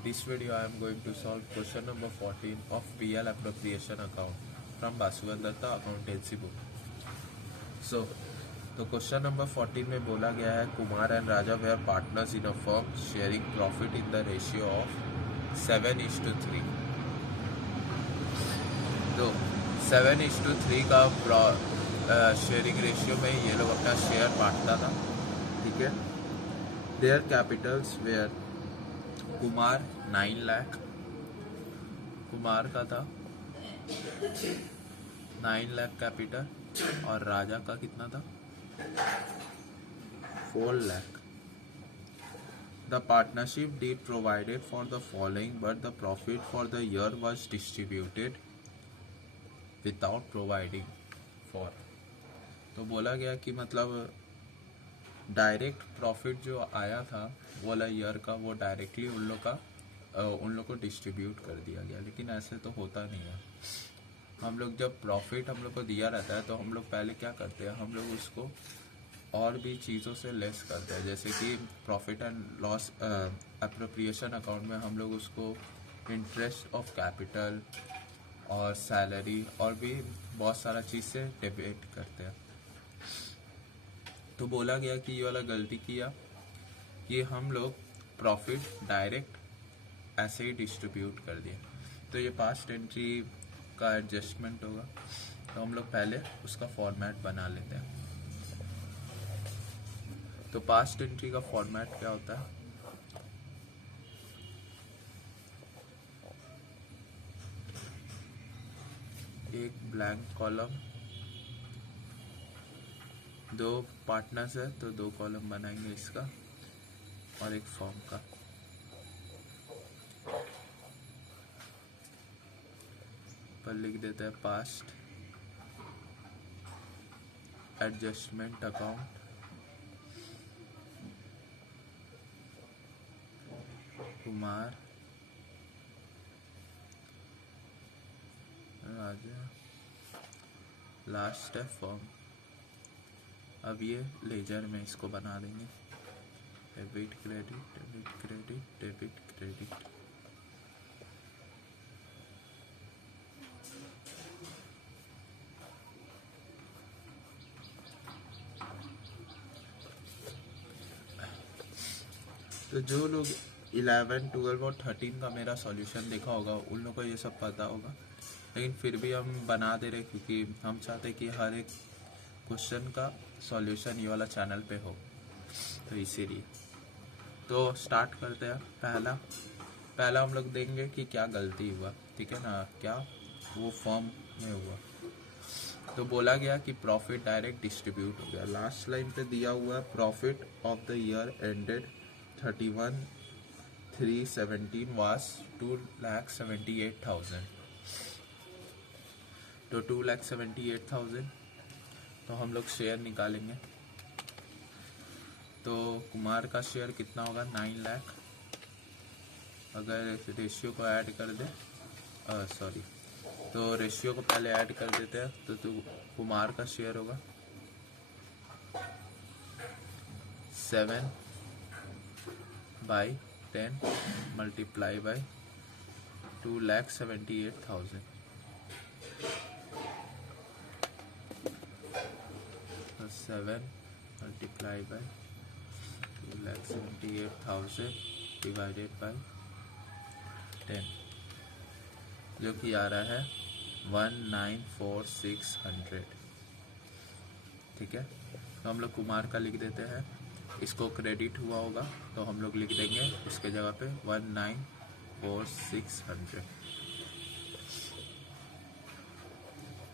In this video, I am going to solve question number 14 of BL appropriation account from Basuvandatta accountancy book. So, तो question number 14 में बोला गया है Kumar and Raja were partners in a firm sharing profit in the ratio of 7:3. तो 7:3 का sharing ratio में ये लोग अपना शेयर बांटता था. ठीक है. Their capitals were Kumar 9 lakh, Kumar का था 9 लाख कैपिटल और राजा का कितना था 4 lakh. The partnership did provided for the following, but the profit for the year was distributed without providing for. तो बोला गया कि मतलब डायरेक्ट प्रॉफिट जो आया था वो वाला ईयर का वो डायरेक्टली उन लोग को डिस्ट्रीब्यूट कर दिया गया, लेकिन ऐसे तो होता नहीं है. हम लोग जब प्रॉफिट हम लोग को दिया रहता है तो हम लोग पहले क्या करते हैं, हम लोग उसको और भी चीज़ों से लेस करते हैं. जैसे कि profit and loss appropriation account में हम लोग उसको इंटरेस्ट ऑफ कैपिटल और सैलरी और भी बहुत सारा चीज़ से डेबिट करते हैं. तो बोला गया कि ये वाला गलती किया कि हम लोग प्रॉफिट डायरेक्ट ऐसे ही डिस्ट्रीब्यूट कर दिए. तो ये पास्ट एंट्री का एडजस्टमेंट होगा. तो हम लोग पहले उसका फॉर्मेट बना लेते हैं. तो पास्ट एंट्री का फॉर्मेट क्या होता है, एक ब्लैंक कॉलम, दो पार्टनर्स है तो 2 कॉलम बनाएंगे इसका और एक फॉर्म का. पर लिख देते हैं पास्ट एडजस्टमेंट अकाउंट कुमार राजा, लास्ट है फॉर्म. अब ये लेजर में इसको बना देंगे debit credit debit credit debit credit. तो जो लोग 11, 12 और 13 का मेरा सॉल्यूशन देखा होगा उन लोगों को ये सब पता होगा, लेकिन फिर भी हम बना दे रहे क्योंकि हम चाहते कि हर एक क्वेश्चन का सॉल्यूशन ये वाला चैनल पे हो, तो इसीलिए. तो स्टार्ट करते हैं. पहला हम लोग देंगे कि क्या गलती हुआ. ठीक है ना, क्या वो फॉर्म में हुआ. तो बोला गया कि प्रॉफिट डायरेक्ट डिस्ट्रीब्यूट हो गया. लास्ट लाइन पे दिया हुआ है profit of the year ended 31/3/17 was 2,78,000. तो 2,78,000. तो हम लोग शेयर निकालेंगे. तो कुमार का शेयर कितना होगा 9 लाख. अगर रेशियो को ऐड कर दे, सॉरी, तो रेशियो को पहले ऐड कर देते हैं. तो कुमार का शेयर होगा 7/10 multiply by 2,78,000. 7 multiply by 2,78,000 divided by 10, जो कि आ रहा है 1,94,600. ठीक है. तो हम लोग कुमार का लिख देते हैं. इसको क्रेडिट हुआ होगा तो हम लोग लिख देंगे उसके जगह पे 1,94,600.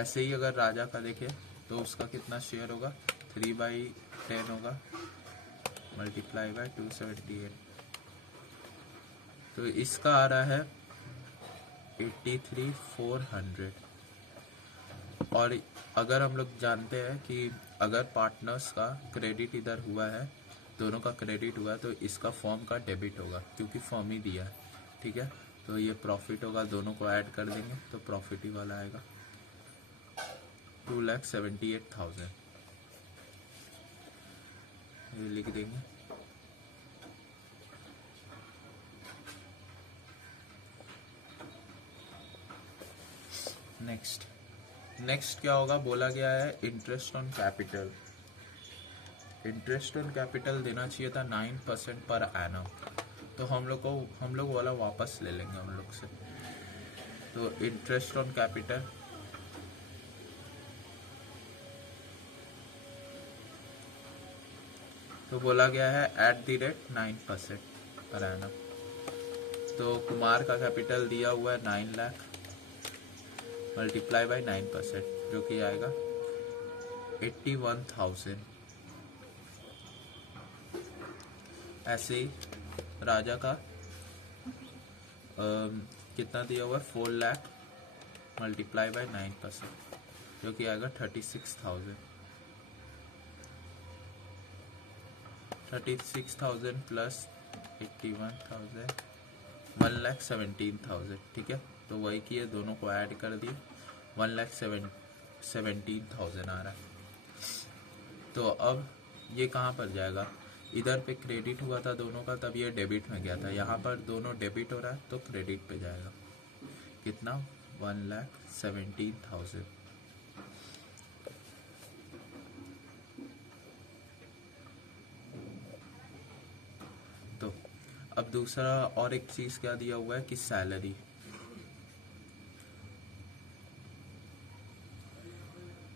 ऐसे ही अगर राजा का देखें तो उसका कितना शेयर होगा 3/10 होगा मल्टीप्लाई बाई 278. तो इसका आ रहा है 83,400. और अगर हम लोग जानते हैं कि अगर पार्टनर्स का क्रेडिट इधर हुआ है, दोनों का क्रेडिट हुआ है, तो इसका फॉर्म का डेबिट होगा क्योंकि फॉर्म ही दिया है. ठीक है. तो ये प्रॉफिट होगा, दोनों को ऐड कर देंगे तो प्रॉफिट ही वाला आएगा 2,78,000. ये लिख देंगे. नेक्स्ट क्या होगा, बोला गया है interest on capital. Interest on capital देना चाहिए था 9% पर एनम, तो हम लोग वाला वापस ले लेंगे हम लोग से। तो इंटरेस्ट ऑन कैपिटल तो बोला गया है @9% पर एनम। तो कुमार का कैपिटल दिया हुआ है 9 लाख मल्टीप्लाई बाय 9%, जो कि आएगा 81,000। ऐसे ही राजा का कितना दिया हुआ है 4 लाख मल्टीप्लाई बाय 9%, जो कि आएगा 36,000। 36,000 प्लस 81,000 1,17,000। ठीक है, तो वही किए, दोनों को ऐड कर दिए, 1,17,000 आ रहा है। तो अब ये कहाँ पर जाएगा, इधर पे क्रेडिट हुआ था दोनों का, तब ये डेबिट में गया था, यहाँ पर दोनों डेबिट हो रहा है तो क्रेडिट पे जाएगा। कितना, 1,17,000। तो अब दूसरा और एक चीज क्या दिया हुआ है कि सैलरी।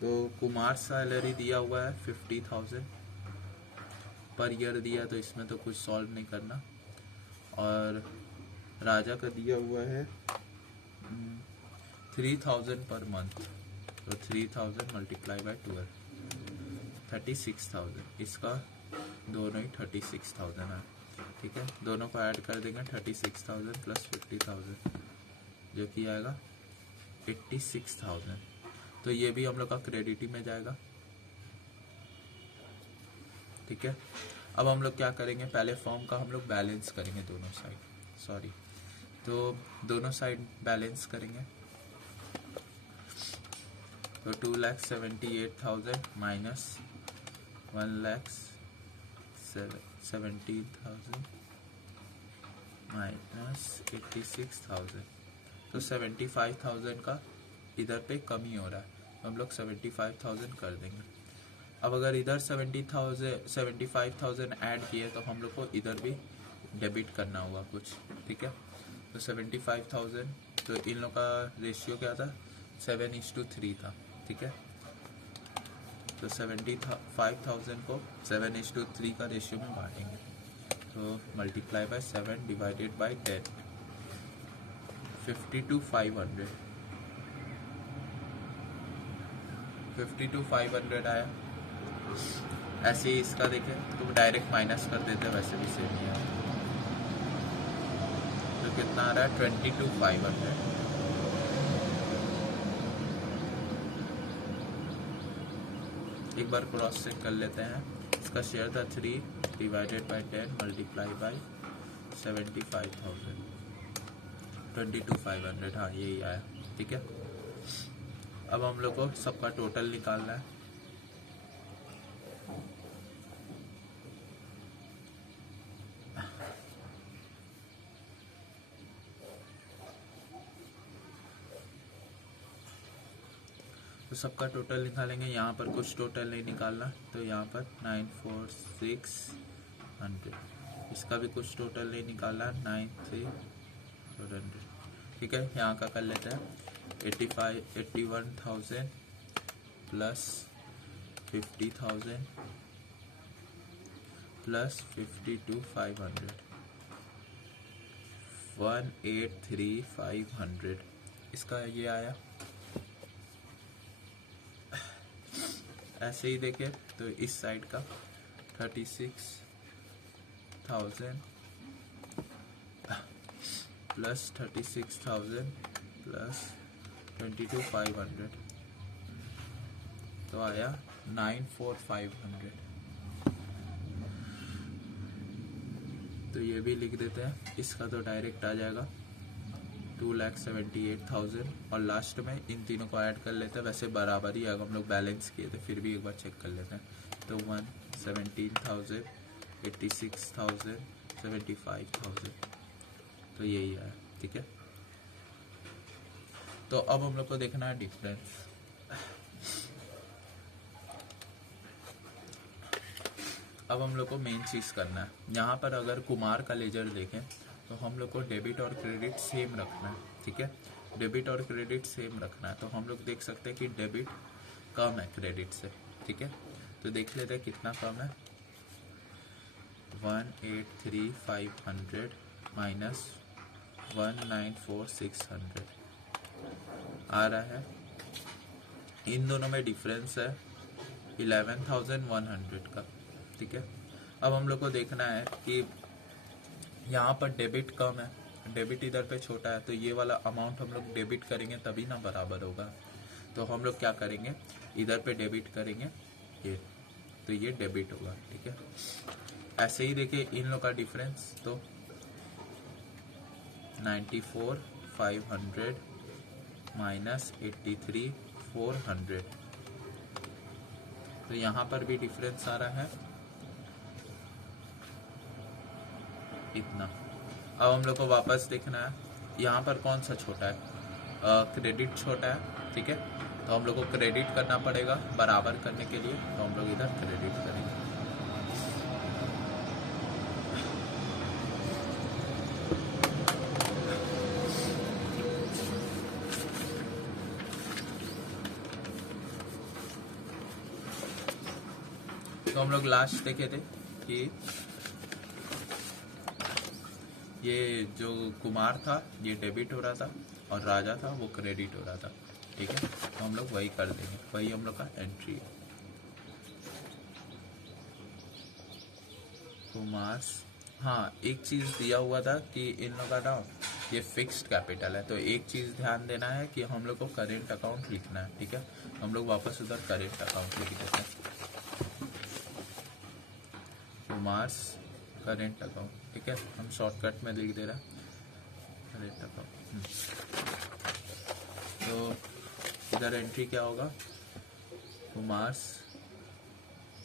तो कुमार सैलरी दिया हुआ है 50,000 पर ईयर दिया, तो इसमें तो कुछ सॉल्व नहीं करना। और राजा का दिया हुआ है 3,000 पर मंथ, तो 3,000 मल्टीप्लाई बाय 12 36,000। इसका दोनों ही 36,000 है। ठीक है, दोनों को ऐड कर देंगे, 36,000 प्लस 50,000, जो कि आएगा 86,000। तो ये भी हम लोग का क्रेडिट ही में जाएगा। ठीक है, अब हम लोग क्या करेंगे, पहले फॉर्म का हम लोग बैलेंस करेंगे दोनों साइड, तो दोनों साइड बैलेंस करेंगे। तो 2,78,000 माइनस 1,17,000 माइनस 86,000, तो 75,000 का इधर पे कमी हो रहा है, तो हम लोग 75,000 कर देंगे। अब अगर इधर 75,000 ऐड किए तो हम लोग को इधर भी डेबिट करना होगा कुछ। ठीक है, तो 75,000, तो इन लोग का रेशियो क्या था, 7:3 था। ठीक है, तो 75,000 को 7:3 का रेशियो में बांटेंगे, तो मल्टीप्लाई बाय 7 डिवाइडेड बाय 10, 52,500 52,500 आया। ऐसे ही इसका देखें तो डायरेक्ट माइनस कर देते, वैसे भी सेम ही है। तो कितना आ रहा है, 22,500। एक बार क्रॉस चेक कर लेते हैं। इसका शेयर था 3 डिवाइडेड बाय 10 मल्टीप्लाई बाय 75,000, 22,500। हाँ, यही आया। ठीक है, अब हम लोग को सबका टोटल निकालना है। तो सबका टोटल निकालेंगे, यहाँ पर कुछ टोटल नहीं निकालना, तो यहाँ पर 94600। इसका भी कुछ टोटल नहीं निकालना, 93,400। ठीक है, यहाँ का कर लेते हैं। 81,000 प्लस 50,000 प्लस 52,500, 183,500 इसका ये आया। ऐसे ही देखें तो इस साइड का 36,000 प्लस 36,000 प्लस 22,500, तो आया 94,500। तो ये भी लिख देते हैं। इसका तो डायरेक्ट आ जाएगा 2,78,000, और लास्ट में इन तीनों को ऐड कर लेते हैं। वैसे बराबर ही अगर हम लोग बैलेंस किए थे, फिर भी एक बार चेक कर लेते हैं। तो 117,000, 86,000, 75,000, तो यही आया। ठीक है, तो तो अब हम लोग को देखना है डिफरेंस। अब हम लोग को मेन चीज करना है, यहाँ पर अगर कुमार का लेजर देखें तो हम लोग को डेबिट और क्रेडिट सेम रखना है, ठीक है, डेबिट और क्रेडिट सेम रखना है। तो हम लोग देख सकते हैं कि डेबिट कम है क्रेडिट से, ठीक है, तो देख लेते हैं कितना कम है। 183,500 माइनस 194,600 आ रहा है। इन दोनों में डिफरेंस है 11,100 का, ठीक है। अब हम लोग को देखना है कि यहाँ पर डेबिट कम है, डेबिट इधर पे छोटा है, तो ये वाला अमाउंट हम लोग डेबिट करेंगे तभी ना बराबर होगा। तो हम लोग क्या करेंगे, इधर पे डेबिट करेंगे ये, तो ये डेबिट होगा, ठीक है। ऐसे ही देखिए इन लोग का डिफरेंस, तो 94,500 माइनस 83,400, तो यहाँ पर भी डिफरेंस आ रहा है इतना। अब हम लोग को वापस देखना है यहाँ पर कौन सा छोटा है, क्रेडिट छोटा है, ठीक है, तो हम लोग को क्रेडिट करना पड़ेगा बराबर करने के लिए, तो हम लोग इधर क्रेडिट करेंगे। तो हम लोग लास्ट देखे थे कि ये जो कुमार था ये डेबिट हो रहा था और राजा था वो क्रेडिट हो रहा था, ठीक है, तो हम लोग वही कर देंगे, वही हम लोग का एंट्री है। कुमार, हाँ एक चीज दिया हुआ था कि इन लोग का ना ये फिक्स्ड कैपिटल है, तो एक चीज ध्यान देना है कि हम लोग को करेंट अकाउंट लिखना है, ठीक है, हम लोग वापस उधर करेंट अकाउंट लिख देते हैं, कुमार्स करेंट अकाउंट, ठीक है, हम शॉर्टकट में लिख दे रहे हैं करेंट अकाउंट। तो इधर एंट्री क्या होगा, Kumar's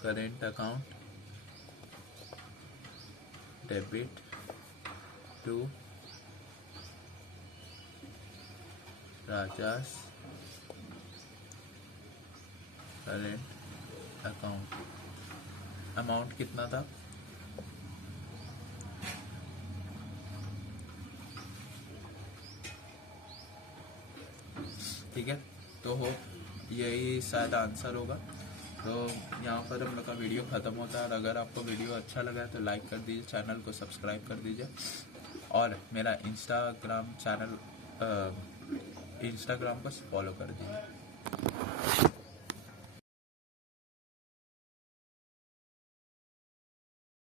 current account debit to Raja's current account. Amount कितना था, ठीक है, तो हो यही शायद आंसर होगा। तो यहाँ पर हम लोग का वीडियो ख़त्म होता है, और अगर आपको वीडियो अच्छा लगा है तो लाइक कर दीजिए, चैनल को सब्सक्राइब कर दीजिए, और मेरा इंस्टाग्राम चैनल इंस्टाग्राम पर फॉलो कर दीजिए।